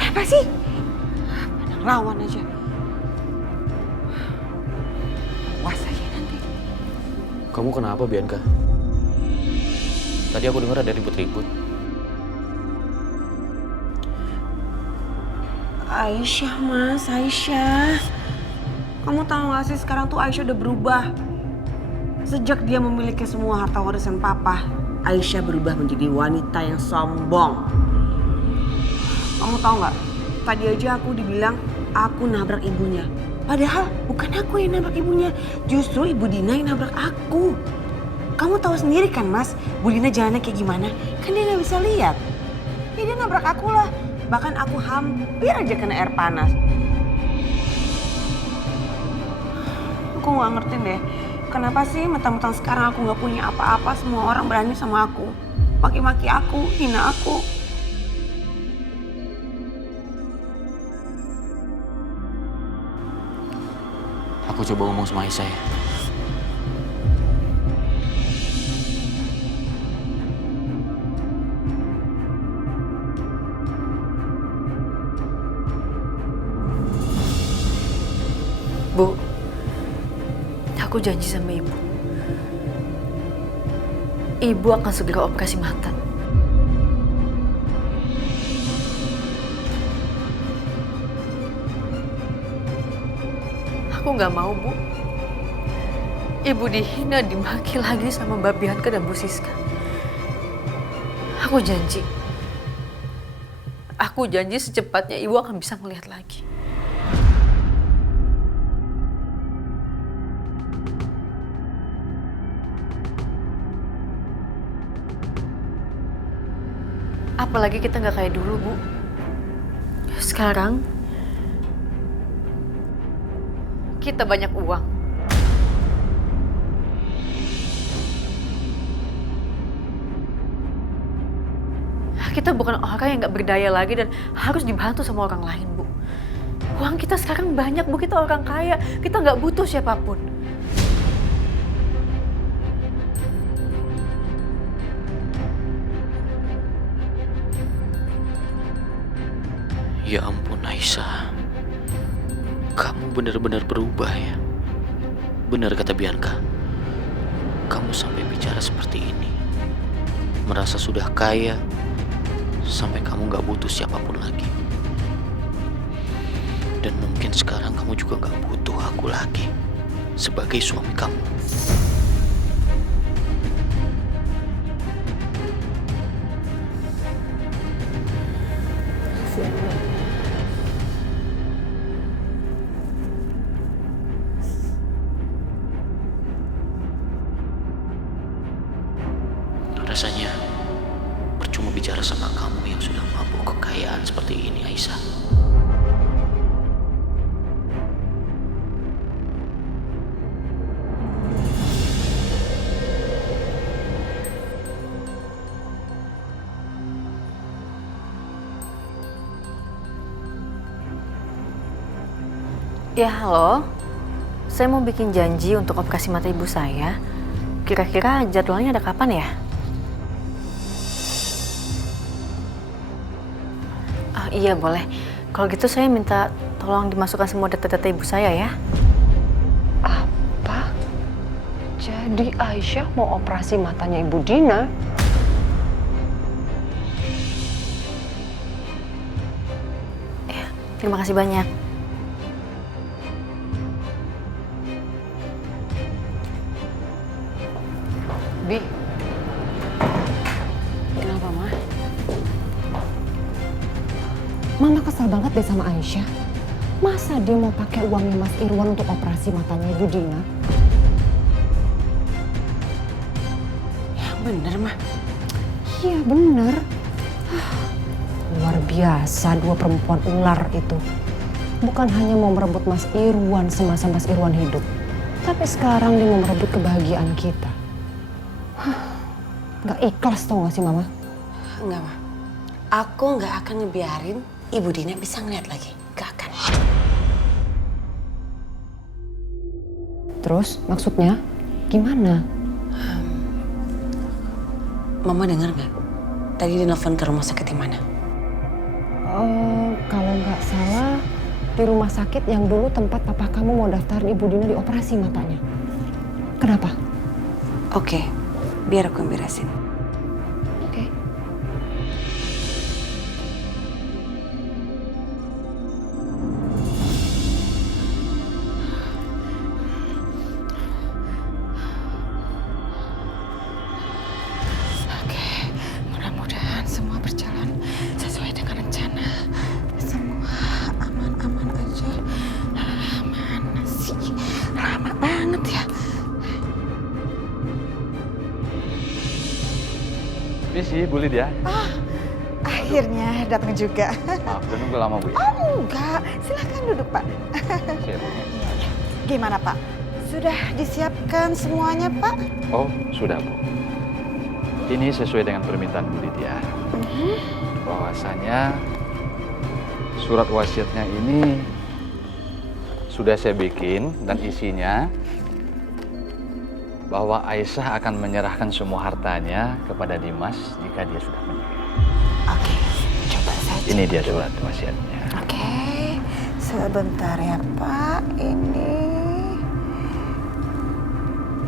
Apa sih? Pandang lawan aja. Awas aja nanti. Kamu kenapa, Bianca? Tadi aku dengar ada ribut-ribut. Aisyah, Mas. Aisyah. Kamu tahu gak sih sekarang tuh Aisyah udah berubah. Sejak dia memiliki semua harta warisan papa, Aisyah berubah menjadi wanita yang sombong. Kamu tahu gak? Tadi aja aku dibilang aku nabrak ibunya. Padahal bukan aku yang nabrak ibunya. Justru Ibu Dina yang nabrak aku. Kamu tahu sendiri kan, Mas, Bu Dina jalannya kayak gimana? Kan dia gak bisa lihat. Ya dia nabrak aku lah. Bahkan aku hampir aja kena air panas. Aku gak ngerti deh, kenapa sih mentang-mentang sekarang aku gak punya apa-apa, semua orang berani sama aku. Maki-maki aku, hina aku. Aku coba ngomong sama Aisyah ya. Bu, aku janji sama ibu. Ibu akan segera operasi mata. Aku nggak mau, Bu. Ibu dihina, dimaki lagi sama Mbak Bianca dan Bu Siska. Aku janji. Aku janji secepatnya ibu akan bisa melihat lagi. Apalagi kita nggak kayak dulu, Bu. Sekarang kita banyak uang. Kita bukan orang yang nggak berdaya lagi dan harus dibantu sama orang lain, Bu. Uang kita sekarang banyak, Bu. Kita orang kaya. Kita nggak butuh siapapun. Ya ampun, Aisyah. Kamu benar-benar berubah ya. Benar kata Bianca. Kamu sampai bicara seperti ini. Merasa sudah kaya, sampai kamu gak butuh siapapun lagi. Dan mungkin sekarang kamu juga gak butuh aku lagi sebagai suami kamu. Rasanya percuma bicara sama kamu yang sudah mabuk kekayaan seperti ini, Aisyah. Ya, halo. Saya mau bikin janji untuk operasi mata ibu saya. Kira-kira jadwalnya ada kapan ya? Iya, boleh. Kalau gitu saya minta tolong dimasukkan semua data-data ibu saya ya. Apa? Jadi Aisyah mau operasi matanya Ibu Dina? Ya, terima kasih banyak. Bi, Kenapa, Ma? Mama kesel banget deh sama Aisyah. Masa dia mau pakai uangnya Mas Irwan untuk operasi matanya Ibu Dina? Ya bener, Ma. Iya bener. Luar biasa dua perempuan ular itu. Bukan hanya mau merebut Mas Irwan semasa Mas Irwan hidup. Tapi sekarang dia mau merebut kebahagiaan kita. Gak ikhlas tau gak sih Mama? Enggak, Ma. Aku nggak akan ngebiarin Ibu Dina bisa ngeliat lagi. Gak akan. Terus maksudnya gimana? Mama dengar nggak? Tadi dia nelfon ke rumah sakit di mana? Kalau nggak salah di rumah sakit yang dulu tempat papa kamu mau daftarin Ibu Dina dioperasi matanya. Kenapa? Oke, biar aku yang beresin. Oke. Mudah-mudahan semua berjalan sesuai dengan rencana. Semua aman-aman aja. Mana sih? Lama banget ya. Misi, Bu Lydia. Akhirnya datang juga. Maaf, udah nunggu lama, Bu. Oh enggak, silakan duduk Pak. Siap. Gimana Pak? Sudah disiapkan semuanya Pak? Oh, sudah, Bu. Ini sesuai dengan permintaan Bu Lydia. Bahwasanya surat wasiatnya ini sudah saya bikin dan isinya bahwa Aisyah akan menyerahkan semua hartanya kepada Dimas jika dia sudah menikah. Oke, coba saja. Ini dia surat wasiatnya. Oke, sebentar ya Pak. Ini.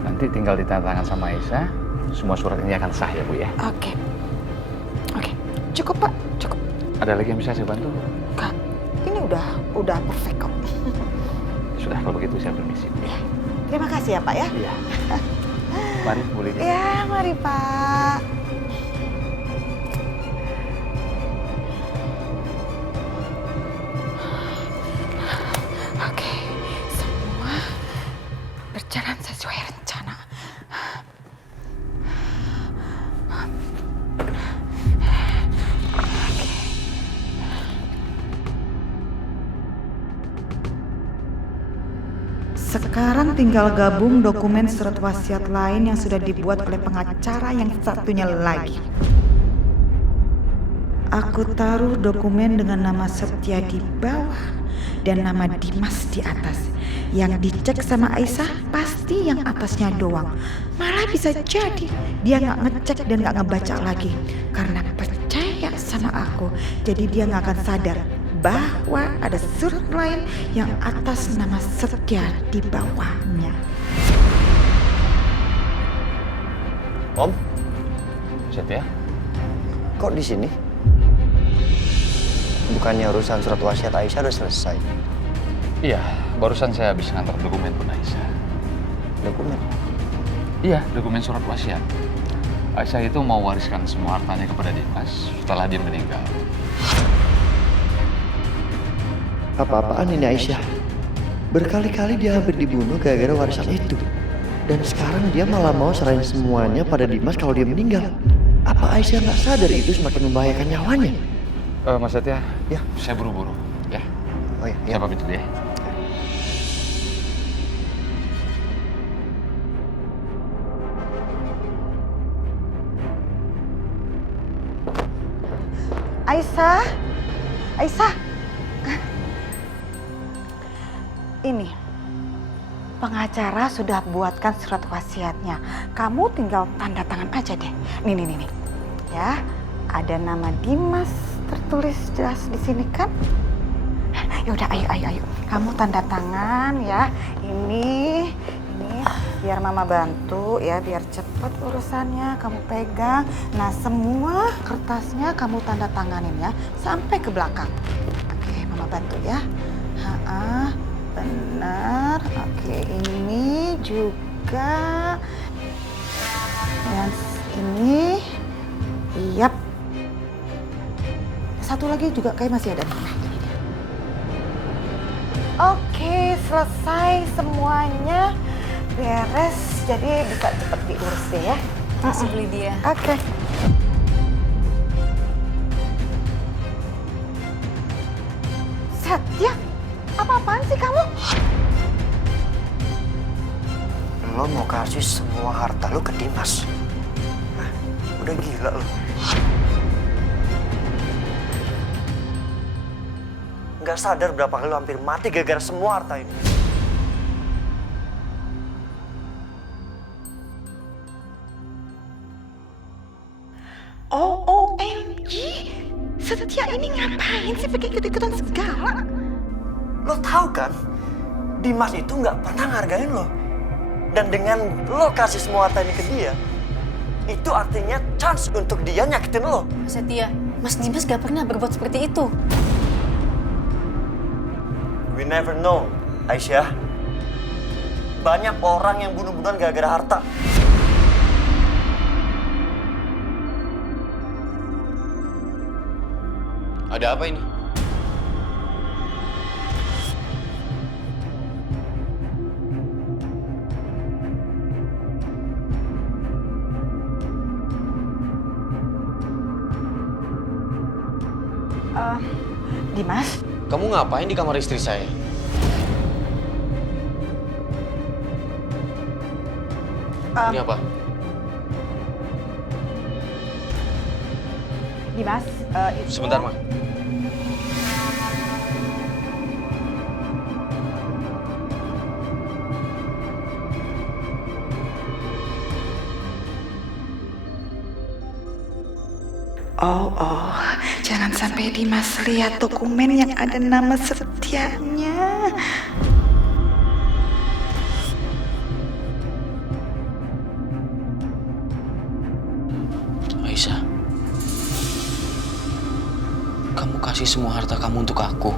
Nanti tinggal ditandatangan sama Aisyah, semua surat ini akan sah ya, Bu ya. Oke. Oke, cukup Pak, cukup. Ada lagi yang bisa saya bantu? Kak, ini udah perfect kok. Sudah, kalau begitu saya permisi. Terima kasih ya Pak ya. Iya. Mari, Bu Lydia. Ya, mari Pak. Oke, semua berjalan sesuai rencana. Sekarang tinggal gabung dokumen surat wasiat lain yang sudah dibuat oleh pengacara yang satunya lagi. Aku taruh dokumen dengan nama Setia di bawah dan nama Dimas di atas. Yang dicek sama Aisyah pasti yang atasnya doang. Malah bisa jadi dia nggak ngecek dan nggak ngebaca lagi karena percaya sama aku. Jadi dia nggak akan sadar bahwa ada surat lain yang atas nama Setia di bawahnya. Om, Setia? kok di sini? Bukannya urusan surat wasiat Aisyah udah selesai? Iya, barusan saya habis ngantar dokumen pun Aisyah. Dokumen? Iya, dokumen surat wasiat. Aisyah itu mau wariskan semua hartanya kepada Dimas setelah dia meninggal. Apa-apaan ini Aisyah? Berkali-kali dia hampir dibunuh gara-gara warisan itu. Dan sekarang dia malah mau serahin semuanya pada Dimas kalau dia meninggal. Apa Aisyah nggak sadar itu semakin membahayakan nyawanya? Mas Setia, Ya. saya buru-buru, ya. Oh iya, Saya pamit dulu ya. Aisyah, Aisyah. Ini, pengacara sudah buatkan surat wasiatnya. Kamu tinggal tanda tangan aja deh. Nih. Ya, ada nama Dimas tertulis jelas di sini kan? Ya udah, ayo. Kamu tanda tangan ya. Ini biar mama bantu ya, biar cepet urusannya. Kamu pegang. Nah, semua kertasnya kamu tanda tanganin ya, sampai ke belakang. Oke, mama bantu ya. Benar. Oke, ini juga. Dan ini. Yap. Satu lagi juga kayak masih ada. Nah, ini dia. Oke, selesai semuanya. Beres, jadi bisa cepet diurus deh ya. Makasih Lydia. Oke. Setia, apa-apaan sih kamu? Lo mau kasih semua harta lo ke Dimas? Hah? Udah gila lo. Nggak sadar berapa kali lo hampir mati gara-gara semua harta ini. OMG, Setia Setia ini ngapain sih pakai ikut-ikutan segala? Lo tahu kan, Dimas itu nggak pernah ngargain lo. Dan dengan lo kasih semua harta ini ke dia, itu artinya chance untuk dia nyakitin lo. Mas Setia, Mas Dimas gak pernah berbuat seperti itu. We never know, Aisyah. Banyak orang yang bunuh-bunuhan gara-gara harta. Ada apa ini? Dimas, Kamu ngapain di kamar istri saya? Ini apa? Dimas, itu... Sebentar, Ma. Oh, jangan sampai Dimas lihat dokumen yang ada nama Setianya. Aisyah, kamu kasih semua harta kamu untuk aku.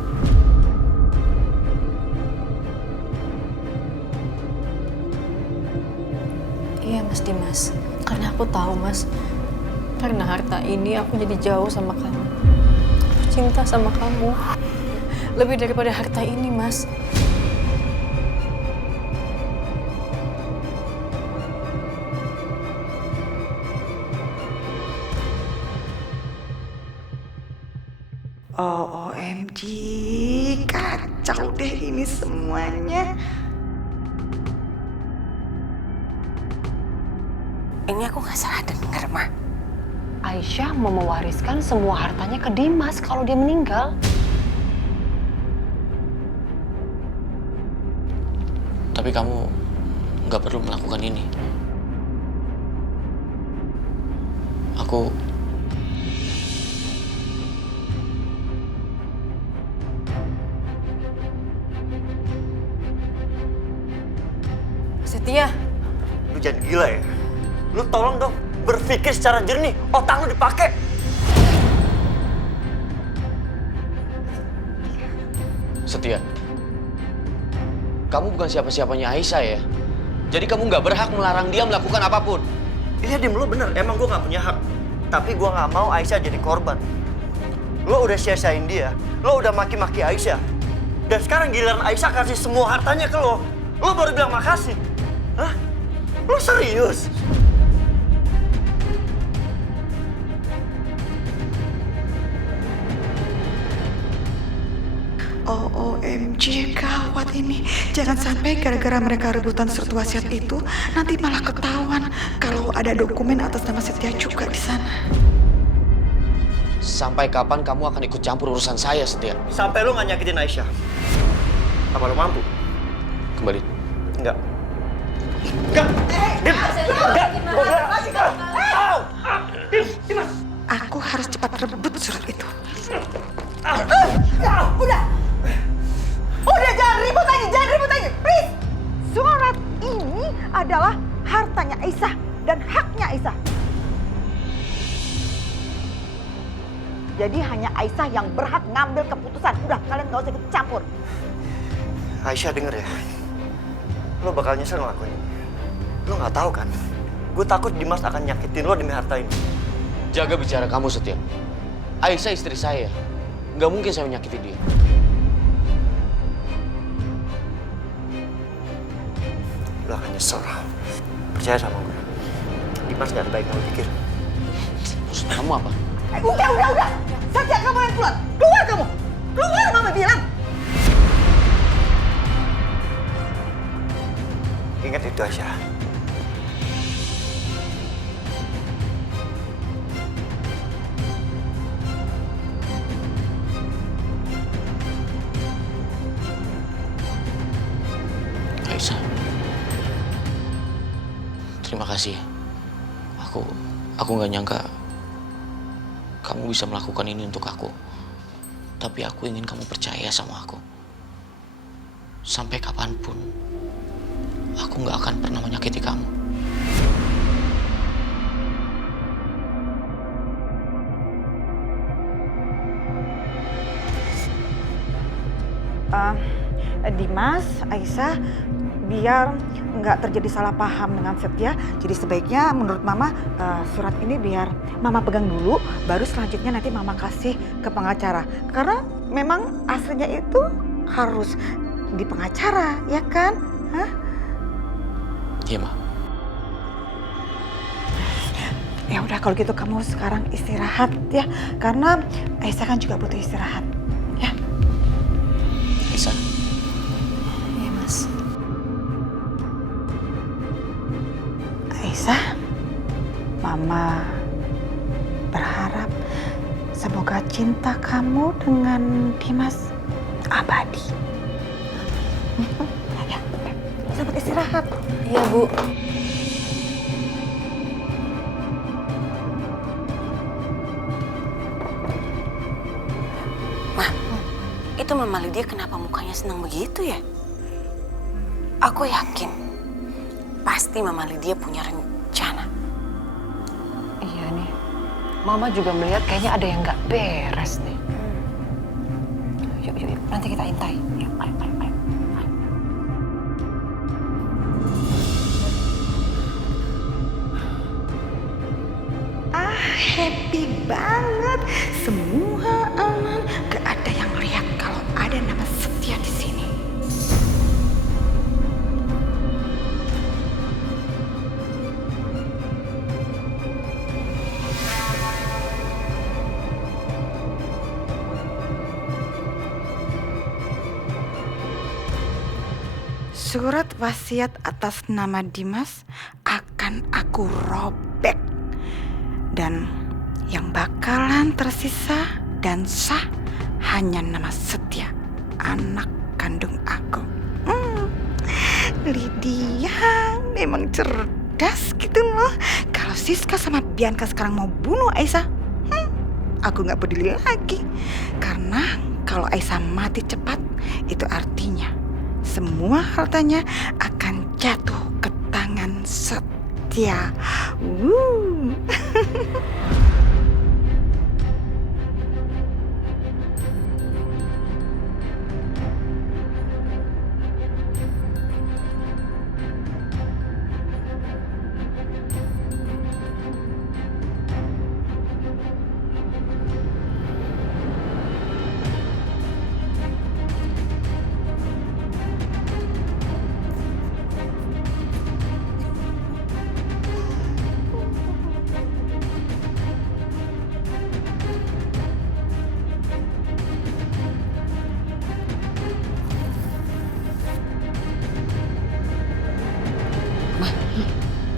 Iya Mas Dimas, karena aku tahu Mas, karena harta ini aku jadi jauh sama kamu. Aku cinta sama kamu. Lebih daripada harta ini, Mas. OMG, kacau deh ini semuanya. Ini aku nggak salah denger, Ma. Aisyah mau mewariskan semua hartanya ke Dimas kalau dia meninggal. Tapi kamu nggak perlu melakukan ini. Aku... Setia, Lu jangan gila ya. Lu tolong dong berpikir secara jernih. Otak lu dipakai. Setia, kamu bukan siapa-siapanya Aisyah ya. Jadi kamu nggak berhak melarang dia melakukan apapun. Iya, Dim, lu bener. Emang gue nggak punya hak. Tapi gue nggak mau Aisyah jadi korban. Lo udah sia-siain dia. Lo udah maki-maki Aisyah. Dan sekarang giliran Aisyah kasih semua hartanya ke lo. Lo baru bilang makasih. Hah? Lo serius? OMG, gawat ini. Jangan sampai gara-gara mereka rebutan surat wasiat itu, nanti malah ketahuan kalau ada dokumen atas nama Setia juga di sana. Sampai kapan kamu akan ikut campur urusan saya, Setia? Sampai lo nggak nyakitin Aisyah. Apa lo mampu? Kembali. Enggak. Enggak. Dim. Enggak. Gue bilang. Dim. Aku harus cepat rebut surat itu. Udah jangan ribut lagi, please. Surat ini adalah hartanya Aisyah dan haknya Aisyah. Jadi hanya Aisyah yang berhak ngambil keputusan. Udah, kalian gak usah ikut campur. Aisyah denger ya. Lo bakal nyesel ngelakuin ini. Lo nggak tahu kan? Gue takut Dimas akan nyakitin lo demi harta ini. Jaga bicara kamu, Setia. Aisyah istri saya. Nggak mungkin saya menyakiti dia. Lo akan nyesel. Percaya sama gue. Dimas gak ada baik yang lo pikir. Maksud kamu apa? Udah. Setia, kamu yang keluar. Keluar kamu. Keluar, Mama bilang. Ingat itu, Aisyah. Aisyah. Terima kasih. Aku nggak nyangka kamu bisa melakukan ini untuk aku. Tapi aku ingin kamu percaya sama aku. Sampai kapanpun, aku gak akan pernah menyakiti kamu. Dimas, Aisyah, biar nggak terjadi salah paham dengan Setia, jadi sebaiknya menurut Mama surat ini biar Mama pegang dulu, baru selanjutnya nanti Mama kasih ke pengacara. Karena memang aslinya itu harus di pengacara, ya kan? Hah? Iya, Ma. Ya udah kalau gitu kamu sekarang istirahat ya, karena Aisyah kan juga butuh istirahat. Ya. Aisyah. Iya, Mas. Aisyah, Mama berharap semoga cinta kamu dengan Dimas abadi. Ya, selamat istirahat. Iya, Bu. Itu Mama Lydia kenapa mukanya senang begitu ya? Aku yakin pasti Mama Lydia punya rencana. Iya nih, Mama juga melihat kayaknya ada yang nggak beres nih. Yuk, yuk, yuk. Nanti kita intai. Yuk, ayo, ayo, ayo. Happy banget. Semua aman. Gak ada yang lihat kalau ada nama Setia di sini. Surat wasiat atas nama Dimas akan aku robek. Dan yang bakalan tersisa dan sah hanya nama Setia, anak kandung aku. Lydia memang cerdas gitu loh. Kalau Siska sama Bianca sekarang mau bunuh Aisyah, aku gak peduli lagi. Karena kalau Aisyah mati cepat, itu artinya semua hartanya akan jatuh ke tangan Setia.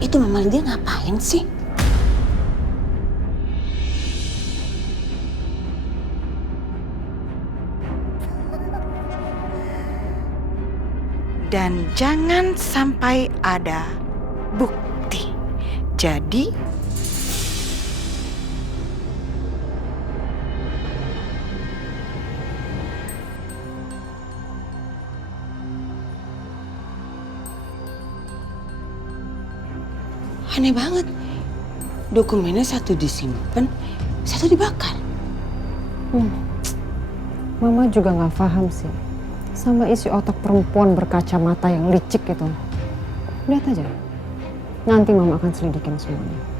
Itu Mama Lydia ngapain sih? Dan jangan sampai ada bukti. Jadi Aneh banget. Dokumennya satu disimpan, satu dibakar. Mama juga nggak paham sih sama isi otak perempuan berkacamata yang licik itu. Lihat aja, nanti Mama akan selidikin semuanya.